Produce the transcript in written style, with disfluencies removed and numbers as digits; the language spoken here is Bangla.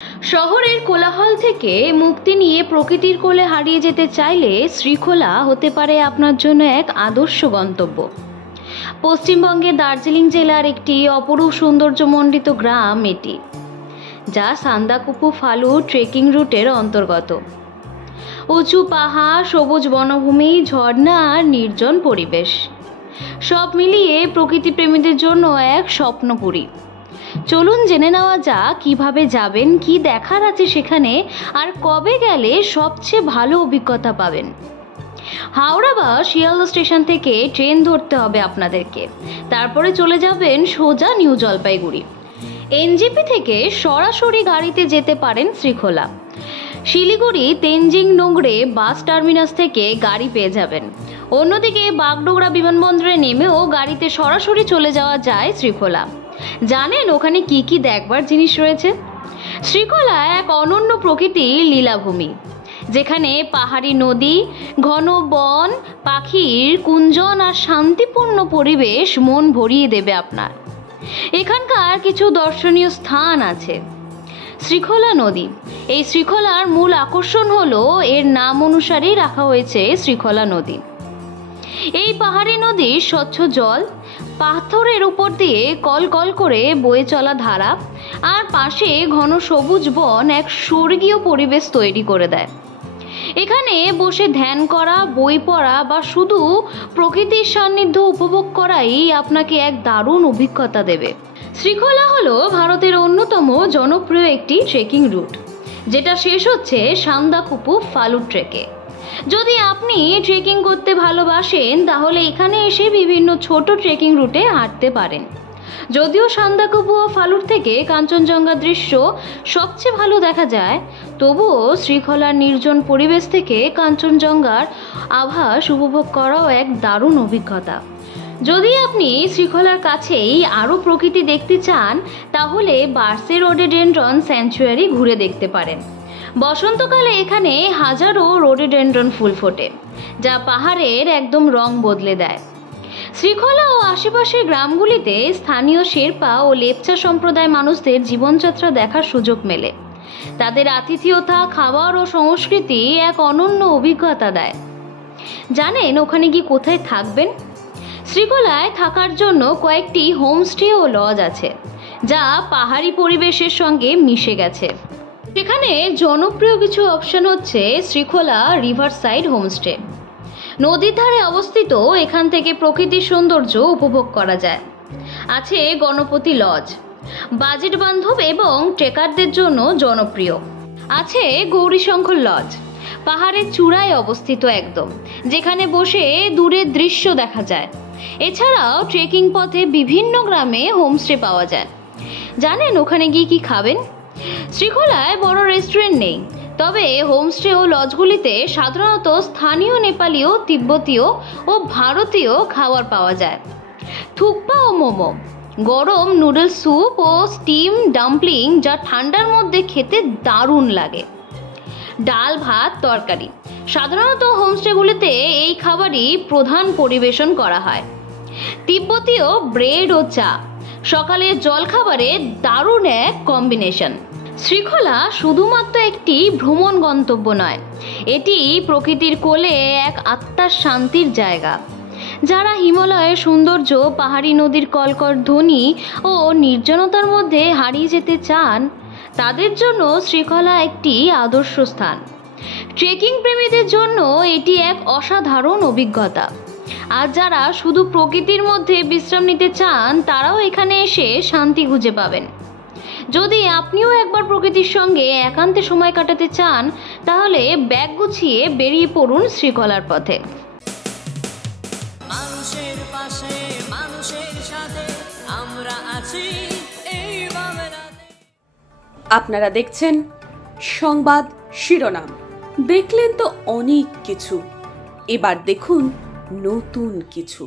শহরের কোলাহল থেকে মুক্তি নিয়ে প্রকৃতির কোলে হারিয়ে যেতে চাইলে শ্রীখোলা হতে পারে আপনার জন্য এক আদর্শ গন্তব্য। পশ্চিমবঙ্গের দার্জিলিং জেলার একটি অপরূপ সৌন্দর্যমণ্ডিত গ্রাম এটি, যা সান্দাকুপু ফালু ট্রেকিং রুটের অন্তর্গত। উঁচু পাহাড়, সবুজ বনভূমি, ঝর্ণা আর নির্জন পরিবেশ, সব মিলিয়ে প্রকৃতিপ্রেমীদের জন্য এক স্বপ্নপুরী। চলুন জেনে নেওয়া যাক কিভাবে যাবেন, কি দেখার আছে সেখানে, আর কবে গেলে সবচেয়ে ভালো অভিজ্ঞতা পাবেন। হাওড়া বা শিয়ালদা স্টেশন থেকে ট্রেন ধরতে হবে আপনাদেরকে, তারপরে চলে যাবেন সোজা নিউ জলপাইগুড়ি। এনজেপি থেকে সরাসরি গাড়িতে যেতে পারেন শ্রীখোলা। শিলিগুড়ি তেনজিং নোংরে বাস টার্মিনাস থেকে গাড়ি পেয়ে যাবেন। অন্যদিকে বাগডোগরা বিমানবন্দরে নেমেও গাড়িতে সরাসরি চলে যাওয়া যায় শ্রীখোলা। জানেন ওখানে কি কি দেখবার জিনিস রয়েছে? শ্রীখোলা এক অনন্য প্রকৃতির লীলাভূমি, যেখানে পাহাড়ি নদী, ঘন বন, পাখির কুঞ্জন আর শান্তিপূর্ণ পরিবেশ মন ভরিয়ে দেবে আপনার। এখানকার কিছু দর্শনীয় স্থান আছে। শ্রীখোলা নদী, এই শ্রীখোলার মূল আকর্ষণ হলো এর নাম অনুসারেই রাখা হয়েছে শ্রীখোলা নদী। এই পাহাড়ি নদীর স্বচ্ছ জল, পাথরের উপর দিয়ে কল কল করে বয়ে চলা ধারা আর পাশে ঘন সবুজ বন এক স্বর্গীয় পরিবেশ তৈরি করে দেয়। এখানে বসে ধ্যান করা, বই পড়া বা শুধু প্রকৃতির সান্নিধ্য উপভোগ করাই আপনাকে এক দারুণ অভিজ্ঞতা দেবে। শ্রীখোলা হলো ভারতের অন্যতম জনপ্রিয় একটি ট্রেকিং রুট, যেটা শেষ হচ্ছে সান্দাকুপু ফালু ট্রেকে। যদি আপনি ট্রেকিং করতে ভালোবাসেন তাহলে এখানে এসে বিভিন্ন ছোট ট্রেকিং রুটে হাঁটতে পারেন। যদিও সান্দাকুপু ও ফালুর থেকে কাঞ্চনজঙ্ঘার দৃশ্য সবচেয়ে ভালো দেখা যায়, তবুও শ্রীখোলার নির্জন পরিবেশ থেকে কাঞ্চনজঙ্ঘার আভাস উপভোগ করাও এক দারুণ অভিজ্ঞতা। যদি আপনি শ্রীখোলার কাছেই আরও প্রকৃতি দেখতে চান তাহলে বার্সে রোডোডেনড্রন স্যাংচুয়ারি ঘুরে দেখতে পারেন। বসন্তকালে এখানে হাজারো রোডোডেনড্রন ফুল ফোটে, যা পাহাড়ের একদম রং বদলে দেয়। শ্রীখোলা ও আশেপাশের গ্রামগুলিতে স্থানীয় শেরপা ও লেপচা সম্প্রদায় মানুষদের জীবনযাত্রা দেখার সুযোগ মেলে। তাদের আতিথেয়তা, খাবার ও সংস্কৃতি এক অনন্য অভিজ্ঞতা দেয়। জানেন ওখানে কি কোথায় থাকবেন? শ্রীখোলায় থাকার জন্য কয়েকটি হোমস্টে ও লজ আছে, যা পাহাড়ি পরিবেশের সঙ্গে মিশে গেছে। সেখানে জনপ্রিয় কিছু অপশন হচ্ছে শ্রীখোলা রিভার সাইড হোমস্টে। নদীর ধারে অবস্থিত, এখান থেকে প্রকৃতির সৌন্দর্য উপভোগ করা যায়। আছে গণপতি লজ, বাজেট বান্ধব এবং ট্রেকারদের জন্য জনপ্রিয়। আছে গৌরীশঙ্কর লজ, পাহাড়ের চূড়ায় অবস্থিত একদম, যেখানে বসে দূরের দৃশ্য দেখা যায়। এছাড়াও ট্রেকিং পথে বিভিন্ন গ্রামে হোমস্টে পাওয়া যায়। জানেন ওখানে গিয়ে কি খাবেন? শ্রীখোলায় বড় রেস্টুরেন্ট নেই, তবে হোমস্টে ও লজগুলিতে সাধারণত স্থানীয় নেপালীয়, তিব্বতীয় ও ভারতীয় খাবার পাওয়া যায়। থুকপা ও মোমো, গরম নুডলস স্যুপ ও স্টিম ডাম্পলিং, যা ঠান্ডার মধ্যে খেতে দারুণ লাগে। ডাল ভাত তরকারি, সাধারণত হোমস্টেগুলিতে এই খাবারই প্রধান পরিবেশন করা হয়। তিব্বতীয় ব্রেড ও চা সকালের জলখাবারে দারুণ এক কম্বিনেশন। শ্রীখোলা শুধুমাত্র একটি ভ্রমণ গন্তব্য নয়, এটি প্রকৃতির কোলে এক আত্মার শান্তির জায়গা। যারা হিমালয়ের সৌন্দর্য, পাহাড়ি নদীর কলকট ধ্বনি ও নির্জনতার মধ্যে হারিয়ে যেতে চান, তাদের জন্য শ্রীখোলা একটি আদর্শ স্থান। ট্রেকিং প্রেমীদের জন্য এটি এক অসাধারণ অভিজ্ঞতা, আর যারা শুধু প্রকৃতির মধ্যে বিশ্রাম নিতে চান তারাও এখানে এসে শান্তি খুঁজে পাবেন। যদি আপনিও একবার প্রকৃতির সঙ্গে একান্তে সময় কাটাতে চান তাহলে ব্যাগ গুছিয়ে বেরিয়ে পড়ুন শ্রীখোলার পথে। মানুষের পাশে, মানুষের সাথে আমরা আছি এই বাংলাতে। আপনারা দেখছেন সংবাদ শিরোনাম। দেখলেন তো অনেক কিছু, এবার দেখুন নতুন কিছু।